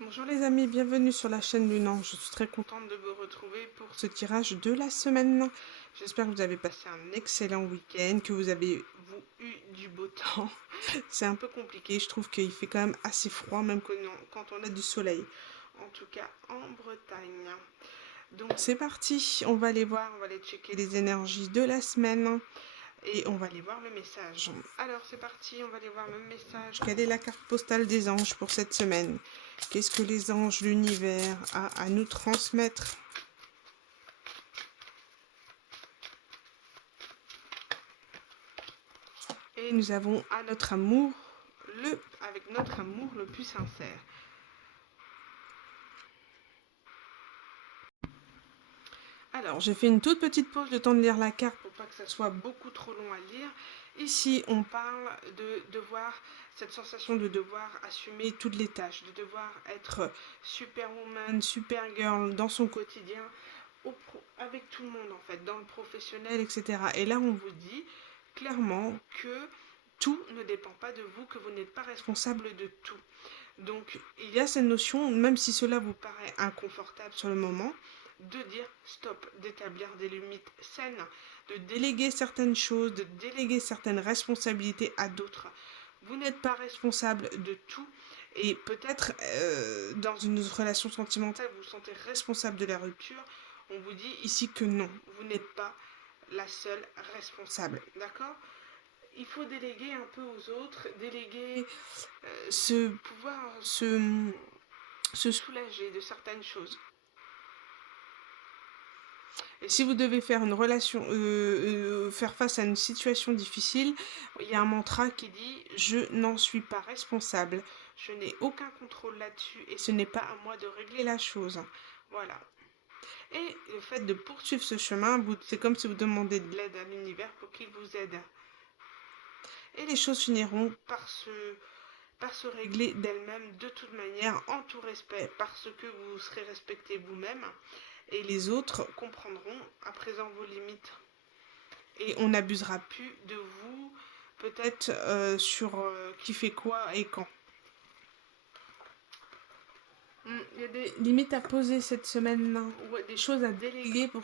Bonjour les amis, bienvenue sur la chaîne Lunan. Je suis très contente de vous retrouver pour ce tirage de la semaine. J'espère que vous avez passé un excellent week-end, que vous avez eu du beau temps. C'est un peu compliqué, je trouve qu'il fait quand même assez froid, même quand on a du soleil. En tout cas en Bretagne. Donc c'est parti, on va aller voir, on va aller checker les énergies de la semaine. Et on va aller voir le message. Alors c'est parti, on va aller voir le message. Quelle est la carte postale des anges pour cette semaine? Qu'est-ce que les anges, l'univers a à nous transmettre? Et nous avons à notre amour, avec notre amour le plus sincère. Alors, j'ai fait une toute petite pause de temps de lire la carte pour pas que ça soit beaucoup trop long à lire. Ici, on parle de devoir, cette sensation de devoir assumer toutes les tâches, de devoir être superwoman, supergirl dans son quotidien, avec tout le monde en fait, dans le professionnel, etc. Et là, on vous dit clairement que tout ne dépend pas de vous, que vous n'êtes pas responsable de tout. Donc, il y a cette notion, même si cela vous paraît inconfortable sur le moment, de dire stop, d'établir des limites saines, de déléguer certaines choses, de déléguer certaines responsabilités à d'autres. Vous n'êtes pas responsable de tout et peut-être dans une relation sentimentale, vous vous sentez responsable de la rupture. On vous dit ici que non, vous n'êtes pas la seule responsable, d'accord? Il faut déléguer un peu aux autres, déléguer pouvoir se soulager de certaines choses. Et si vous devez faire une relation, faire face à une situation difficile, il y a un mantra qui dit je n'en suis pas responsable, je n'ai aucun contrôle là-dessus et ce n'est pas à moi de régler la chose. Voilà. Et le fait de poursuivre ce chemin, c'est comme si vous demandez de l'aide à l'univers pour qu'il vous aide. Et les choses finiront par se régler d'elles-mêmes de toute manière, en tout respect, parce que vous serez respecté vous-même et les autres comprendront à présent vos limites. Et on n'abusera plus de vous, peut-être sur qui fait quoi et quand. Il y a des limites à poser cette semaine-là, ou des choses à déléguer pour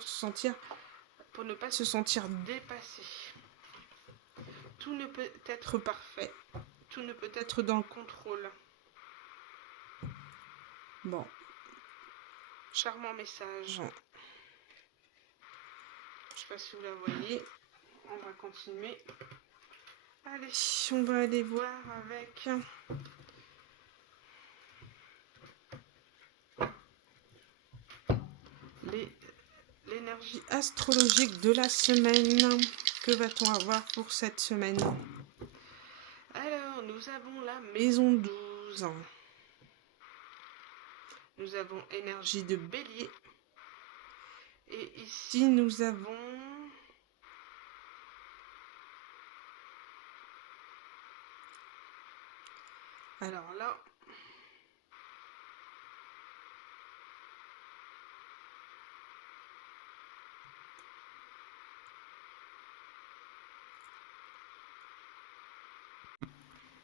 ne pas se sentir dépassé. Tout ne peut être parfait, tout ne peut être dans le contrôle. Bon, charmant message. Je sais pas si vous la voyez. On va continuer. Allez, on va aller voir avec l'énergie astrologique de la semaine. Que va-t-on avoir pour cette semaine? Alors, nous avons la maison 12. Nous avons énergie de bélier. Et ici, nous avons alors là,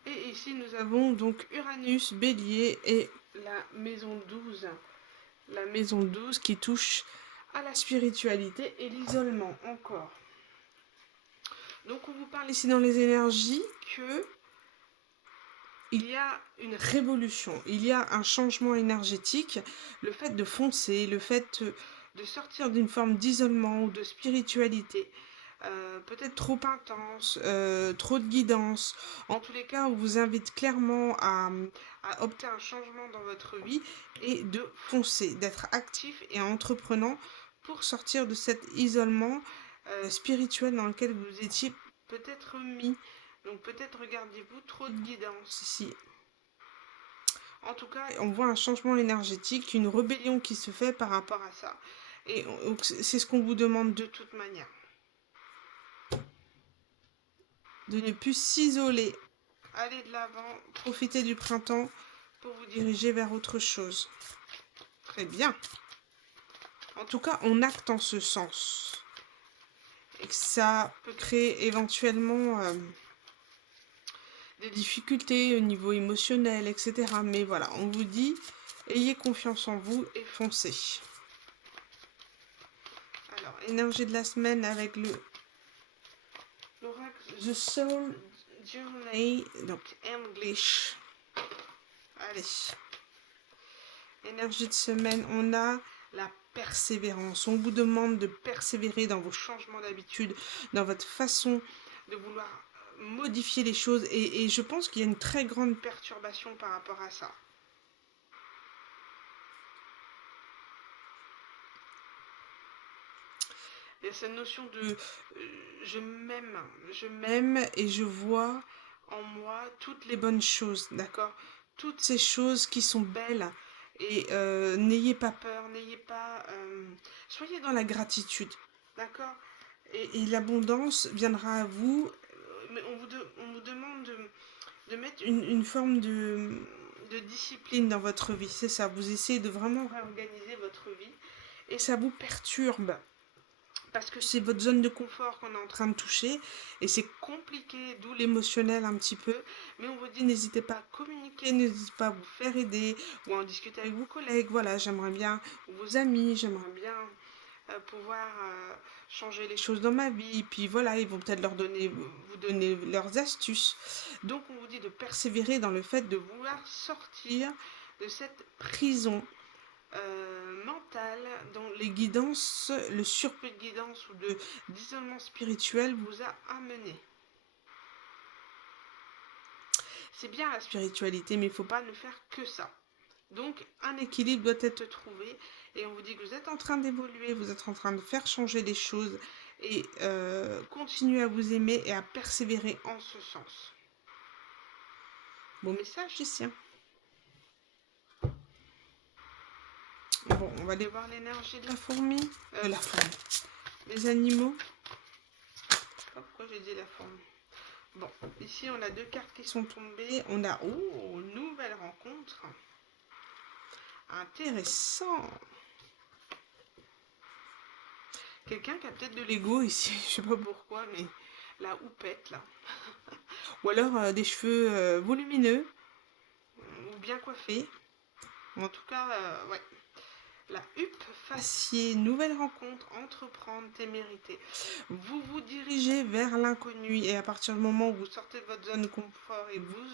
et ici nous avons donc Uranus, Bélier et la maison 12. La maison 12 qui touche à la spiritualité et l'isolement encore. Donc on vous parle ici dans les énergies que il y a une révolution, il y a un changement énergétique, le fait de foncer, le fait de sortir d'une forme d'isolement ou de spiritualité, peut-être trop intense, trop de guidance. En tous les cas, on vous invite clairement à opter un changement dans votre vie et de foncer, d'être actif et entreprenant pour sortir de cet isolement spirituel dans lequel vous étiez peut-être mis. Donc peut-être regardiez-vous trop de guidance ici. En tout cas, on voit un changement énergétique, une rébellion qui se fait par rapport à ça. Et c'est ce qu'on vous demande de toute manière. De ne plus s'isoler. Allez de l'avant, profitez du printemps pour vous diriger vers autre chose. Très bien. En tout cas, on acte en ce sens. Et que ça peut créer éventuellement des difficultés au niveau émotionnel, etc. Mais voilà, on vous dit, Ayez confiance en vous et foncez. Alors, énergie de la semaine avec l'oracle The Soul Journey, donc English. Allez. Énergie de semaine, on a la persévérance. On vous demande de persévérer dans vos changements d'habitude, dans votre façon de vouloir modifier les choses. Et je pense qu'il y a une très grande perturbation par rapport à ça. Il y a cette notion de je m'aime et je vois en moi toutes les bonnes choses, d'accord? Toutes ces choses qui sont belles. Et n'ayez pas peur, soyez dans la gratitude, d'accord? Et l'abondance viendra à vous, mais on vous demande de mettre une forme de discipline dans votre vie, c'est ça. Vous essayez de vraiment réorganiser votre vie et ça vous perturbe parce que c'est votre zone de confort qu'on est en train de toucher et c'est compliqué, d'où l'émotionnel un petit peu. Mais on vous dit n'hésitez pas à communiquer, n'hésitez pas à vous faire aider ou à en discuter avec vos collègues. Voilà, j'aimerais bien, ou vos amis, j'aimerais bien pouvoir changer les choses dans ma vie. Puis voilà, ils vont peut-être vous donner leurs astuces. Donc on vous dit de persévérer dans le fait de vouloir sortir de cette prison mentale dont les guidances, le surplus de guidance ou d'isolement spirituel vous a amené. C'est bien la spiritualité, mais il ne faut pas ne faire que ça. Donc un équilibre doit être trouvé et on vous dit que vous êtes en train d'évoluer, vous êtes en train de faire changer les choses et continuez à vous aimer et à persévérer en ce sens. Bon message ici. Bon, on va aller voir l'énergie de la fourmi. Les animaux. Je sais pas pourquoi j'ai dit la fourmi. Bon, ici on a deux cartes qui sont tombées. On a, nouvelle rencontre. Intéressant. Quelqu'un qui a peut-être de l'ego ici, je sais pas pourquoi, mais la houppette là. Ou alors des cheveux volumineux, ou bien coiffés. En tout cas, ouais. La huppe faciès, nouvelle rencontre, entreprendre, témérité. Vous vous dirigez vers l'inconnu et à partir du moment où vous sortez de votre zone de confort et vous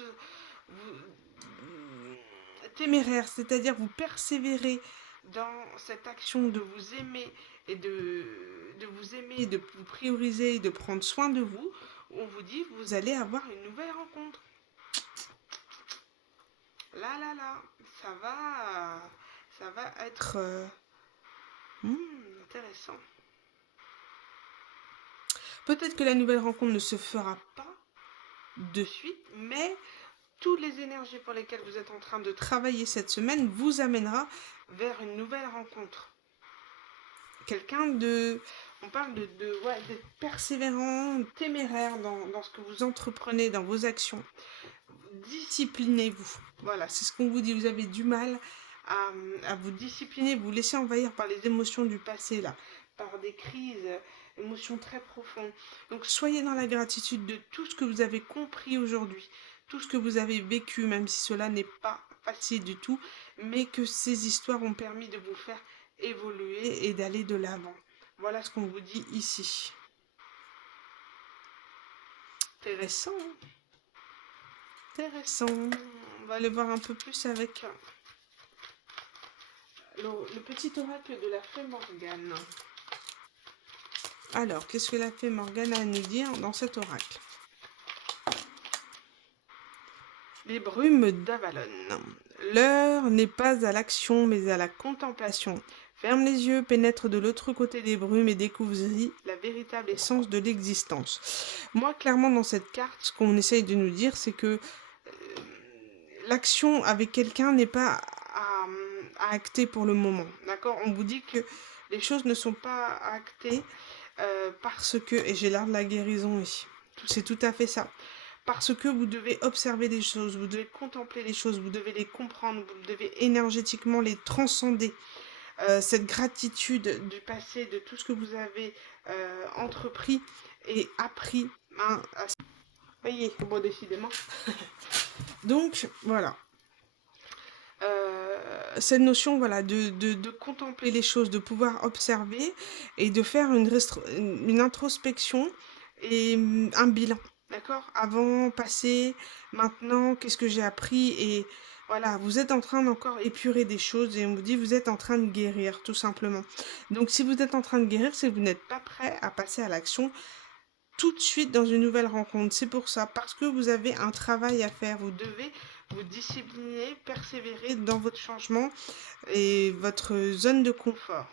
téméraire, c'est-à-dire vous persévérez dans cette action de vous aimer et de vous aimer, de vous prioriser, de prendre soin de vous, on vous dit vous allez avoir une nouvelle rencontre. Là, ça va être intéressant. Peut-être que la nouvelle rencontre ne se fera pas de suite, mais toutes les énergies pour lesquelles vous êtes en train de travailler cette semaine vous amènera vers une nouvelle rencontre. Quelqu'un on parle d'être persévérant, téméraire dans ce que vous entreprenez, dans vos actions. Disciplinez-vous. Voilà, c'est ce qu'on vous dit. Vous avez du mal à vous discipliner, vous laisser envahir par les émotions du passé, là, par des crises, émotions très profondes. Donc soyez dans la gratitude de tout ce que vous avez compris aujourd'hui, tout ce que vous avez vécu, même si cela n'est pas facile du tout, mais que ces histoires ont permis de vous faire évoluer et d'aller de l'avant. Voilà ce qu'on vous dit ici. Intéressant. Intéressant. On va aller voir un peu plus avec le petit oracle de la fée Morgane. Alors, qu'est-ce que la fée Morgane a à nous dire dans cet oracle? Les brumes d'Avalon. L'heure n'est pas à l'action, mais à la contemplation. Ferme les yeux, pénètre de l'autre côté des brumes et découvre la véritable essence de l'existence. Moi, clairement, dans cette carte, ce qu'on essaye de nous dire, c'est que l'action avec quelqu'un n'est pas à acter pour le moment. D'accord? On vous dit que les choses ne sont pas actées parce que, et j'ai l'air de la guérison ici, c'est tout à fait ça. Parce que vous devez observer les choses, vous devez contempler les choses, vous devez les comprendre, vous devez énergétiquement les transcender. Cette gratitude du passé, de tout ce que vous avez entrepris et appris. Voyez, décidément. Donc, voilà. cette notion, voilà, de contempler les choses, de pouvoir observer et de faire une introspection et un bilan, d'accord? Avant, passé, maintenant, qu'est-ce que j'ai appris? Et voilà, vous êtes en train d'encore épurer des choses et on vous dit vous êtes en train de guérir, tout simplement. Donc si vous êtes en train de guérir, c'est que vous n'êtes pas prêt à passer à l'action tout de suite dans une nouvelle rencontre. C'est pour ça, parce que vous avez un travail à faire. Vous devez vous discipliner, persévérer dans votre changement et votre zone de confort.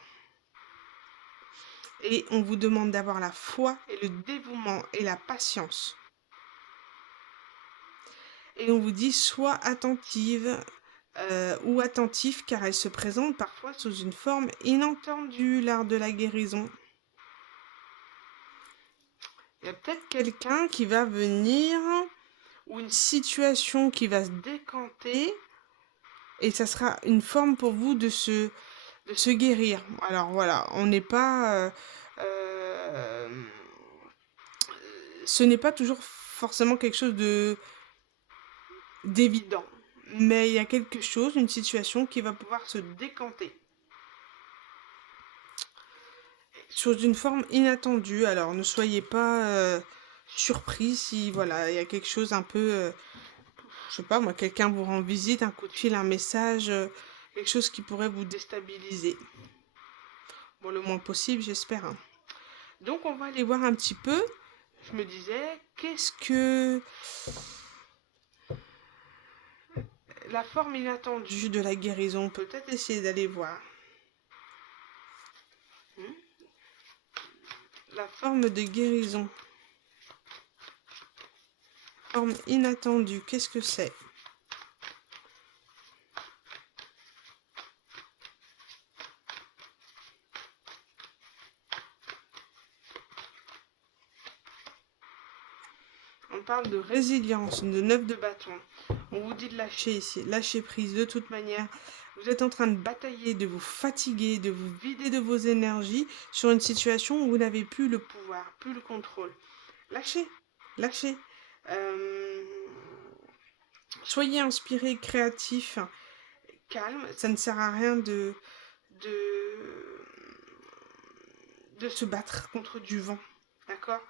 Et on vous demande d'avoir la foi et le dévouement et la patience. Et on vous dit sois attentive ou attentif car elle se présente parfois sous une forme inattendue lors de la guérison. Il y a peut-être quelqu'un qui va venir ou une situation qui va se décanter et ça sera une forme pour vous de se guérir. Alors voilà, on n'est pas... ce n'est pas toujours forcément quelque chose d'évident, mais il y a quelque chose, une situation qui va pouvoir se décanter sous une forme inattendue. Alors ne soyez pas surpris si voilà, il y a quelque chose un peu... je sais pas moi, quelqu'un vous rend visite, un coup de fil, un message, quelque chose qui pourrait vous déstabiliser. Bon, le moins possible, j'espère. Hein. Donc, on va aller voir un petit peu. Je me disais, qu'est-ce que la forme inattendue de la guérison? Peut-être essayer d'aller voir. La forme de guérison. Forme inattendue, qu'est-ce que c'est? On parle de résilience, de 9 de bâton. On vous dit de lâcher ici, lâcher prise de toute manière. Vous êtes en train de batailler, de vous fatiguer, de vous vider de vos énergies sur une situation où vous n'avez plus le pouvoir, plus le contrôle. Lâchez, lâchez. Soyez inspiré, créatif, calme. Ça ne sert à rien de se battre contre du vent. D'accord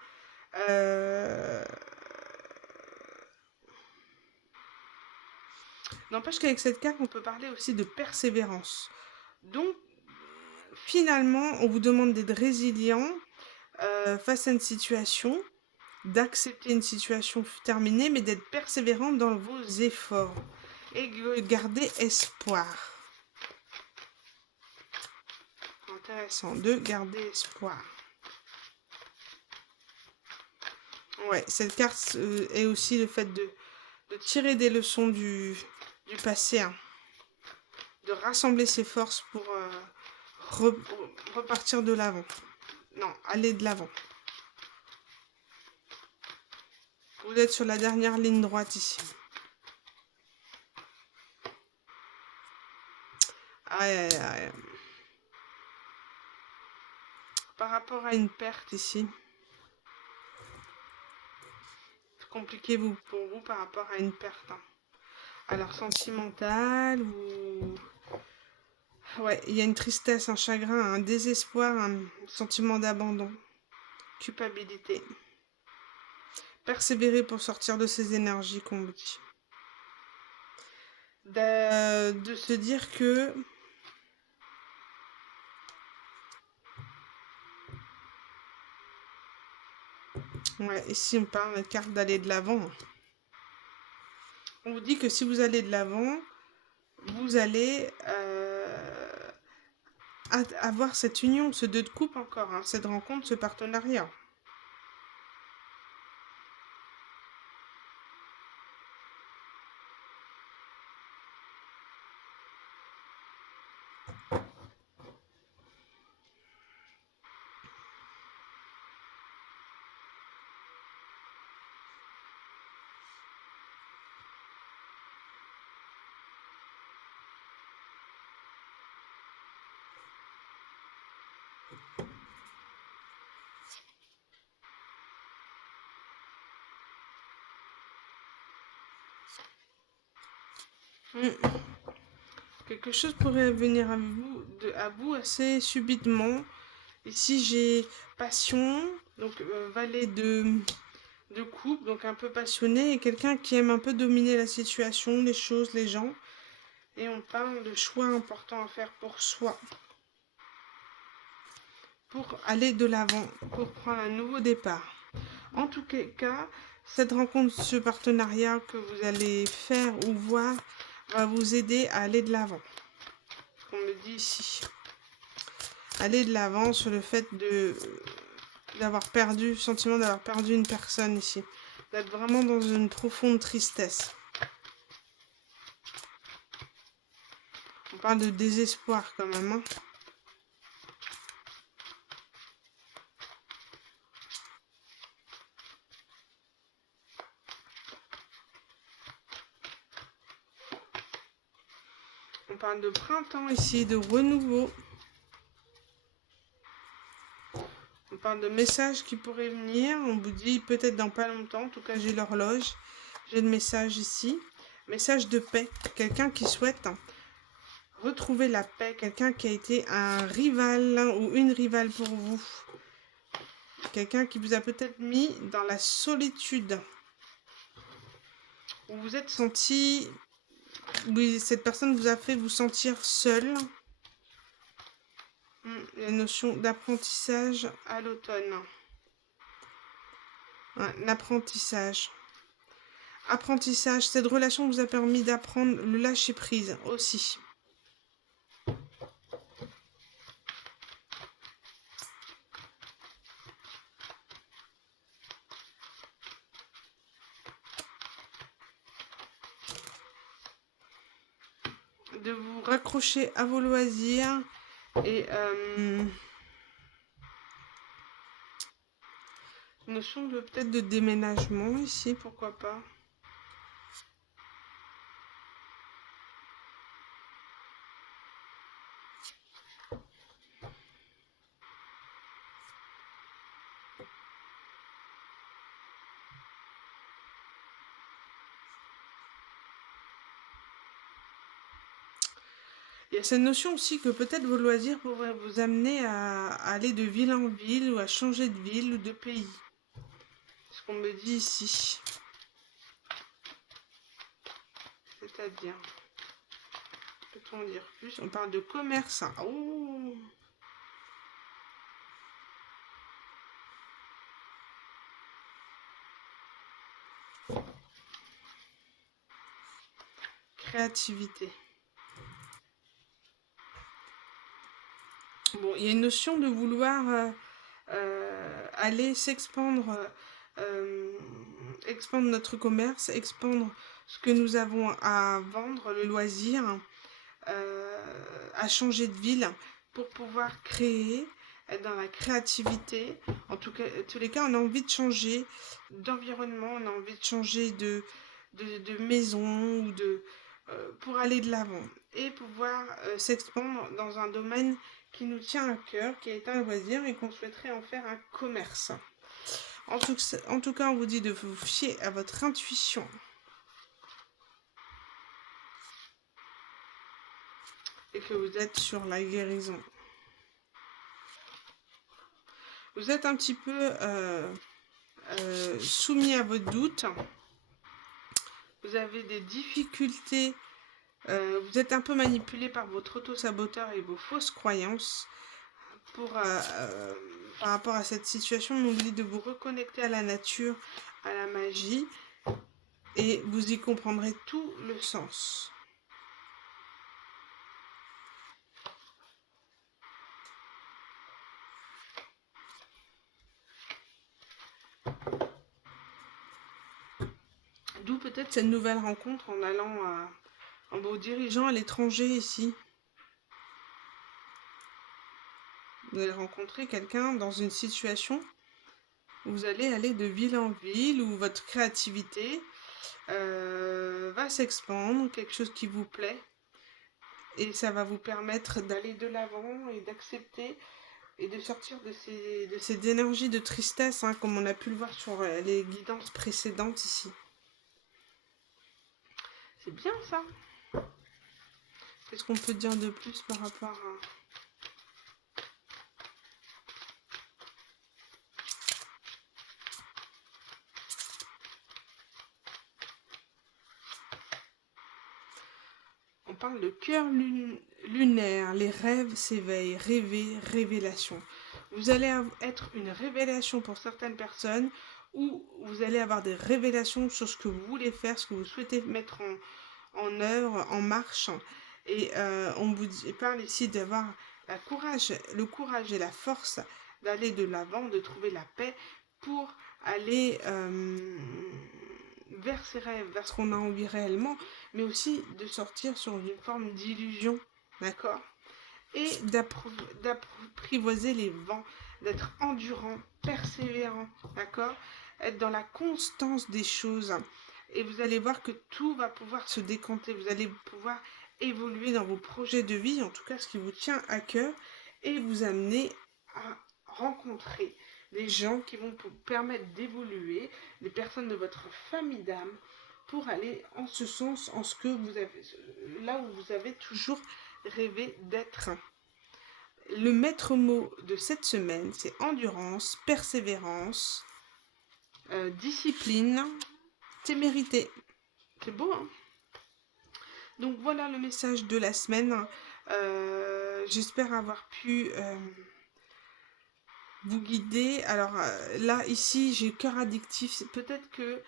N'empêche qu'avec cette carte, on peut parler aussi de persévérance. Donc, finalement, on vous demande d'être résilient face à une situation, d'accepter une situation terminée, mais d'être persévérant dans vos efforts et garder espoir. Intéressant, de garder espoir. Ouais, cette carte est aussi le fait de tirer des leçons du passé, hein. De rassembler ses forces pour repartir de l'avant. Non, aller de l'avant. Vous êtes sur la dernière ligne droite ici. Aïe, aïe, aïe. Par rapport à une perte ici. C'est compliqué pour vous par rapport à une perte. Hein. Alors sentimentale ou... Ouais, il y a une tristesse, un chagrin, un désespoir, un sentiment d'abandon. Culpabilité. Persévérer pour sortir de ces énergies qu'on vous dit. De se dire que... Ouais, ici on parle de carte d'aller de l'avant. On vous dit que si vous allez de l'avant, vous allez avoir cette union, ce 2 de coupe encore, hein, cette rencontre, ce partenariat. quelque chose pourrait venir à vous assez subitement. Ici, j'ai passion, donc valet de coupe, donc un peu passionné, et quelqu'un qui aime un peu dominer la situation, les choses, les gens. Et on parle de choix importants à faire pour soi, pour aller de l'avant, pour prendre un nouveau départ. En tout cas, cette rencontre, ce partenariat que vous allez faire ou voir va vous aider à aller de l'avant. On me dit ici. Aller de l'avant sur le fait d'avoir perdu, le sentiment d'avoir perdu une personne ici. D'être vraiment dans une profonde tristesse. On parle de désespoir quand même, hein. On parle de printemps ici, de renouveau. On parle de messages qui pourraient venir. On vous dit peut-être dans pas longtemps. En tout cas, j'ai l'horloge. J'ai le message ici. Message de paix. Quelqu'un qui souhaite retrouver la paix. Quelqu'un qui a été un rival ou une rivale pour vous. Quelqu'un qui vous a peut-être mis dans la solitude. Vous vous êtes senti... Oui, cette personne vous a fait vous sentir seul. La notion d'apprentissage à l'automne. Ouais, l'apprentissage. Apprentissage, cette relation vous a permis d'apprendre le lâcher-prise aussi. De vous raccrocher à vos loisirs et notion de peut-être de déménagement ici, pourquoi pas. Il y a cette notion aussi que peut-être vos loisirs pourraient vous amener à aller de ville en ville ou à changer de ville ou de pays. C'est ce qu'on me dit ici. C'est-à-dire, peut-on dire plus? On parle de commerce. Hein. Oh! Créativité. Bon, il y a une notion de vouloir aller s'expandre, expandre notre commerce, expandre ce que nous avons à vendre, le loisir, à changer de ville pour pouvoir créer, être dans la créativité. En tout cas, tous les cas, on a envie de changer d'environnement, on a envie de changer de maison ou pour aller de l'avant et pouvoir s'expandre dans un domaine qui nous tient à cœur, qui est un loisir et qu'on souhaiterait en faire un commerce. En tout cas, on vous dit de vous fier à votre intuition. Et que vous êtes sur la guérison. Vous êtes un petit peu soumis à vos doutes. Vous avez des difficultés. Vous êtes un peu manipulé par votre auto-saboteur et vos fausses croyances. Par rapport à cette situation, on vous dit de vous reconnecter à la nature, à la magie. Et vous y comprendrez tout le sens. D'où peut-être cette nouvelle rencontre en allant en vous dirigeant à l'étranger ici. Vous allez rencontrer quelqu'un dans une situation où vous allez aller de ville en ville, où votre créativité va s'expandre, quelque chose qui vous plaît. Et ça va vous permettre d'aller de l'avant et d'accepter et de sortir de ces énergies de tristesse, hein, comme on a pu le voir sur les guidances précédentes ici. C'est bien ça. Qu'est-ce qu'on peut dire de plus par rapport à... On parle de cœur lunaire, les rêves s'éveillent, rêver, révélation. Vous allez être une révélation pour certaines personnes ou vous allez avoir des révélations sur ce que vous voulez faire, ce que vous souhaitez mettre en œuvre, en marche. Et on vous parle ici d'avoir le courage et la force d'aller de l'avant, de trouver la paix pour aller vers ses rêves, vers ce qu'on a envie réellement, mais aussi de sortir sur une forme d'illusion, d'accord? Et d'apprivoiser les vents, d'être endurant, persévérant, d'accord? Être dans la constance des choses. Et vous allez voir que tout va pouvoir se décanter, vous allez pouvoir évoluer dans vos projets de vie, en tout cas ce qui vous tient à cœur, et vous amener à rencontrer des gens qui vont vous permettre d'évoluer, des personnes de votre famille d'âme, pour aller en ce sens, en ce que vous avez, là où vous avez toujours rêvé d'être. Le maître mot de cette semaine, c'est endurance, persévérance, discipline, témérité. C'est beau, hein? Donc voilà le message de la semaine. J'espère avoir pu vous guider. Alors là, ici, j'ai cœur addictif. C'est peut-être que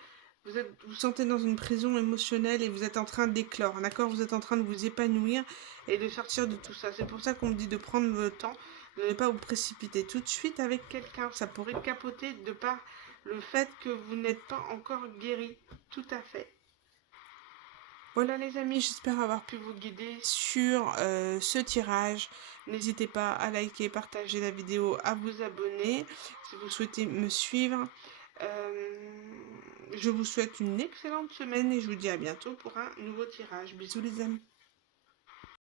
vous sentez dans une prison émotionnelle et vous êtes en train d'éclore, d'accord? Vous êtes en train de vous épanouir et de sortir de tout ça. C'est pour ça qu'on me dit de prendre le temps, de ne pas vous précipiter tout de suite avec quelqu'un. Ça pourrait capoter de par le fait que vous n'êtes pas encore guéri. Tout à fait. Voilà les amis, j'espère avoir pu vous guider sur ce tirage. N'hésitez pas à liker, partager la vidéo, à vous abonner si vous souhaitez me suivre. Je vous souhaite une excellente semaine et je vous dis à bientôt pour un nouveau tirage. Bisous les amis.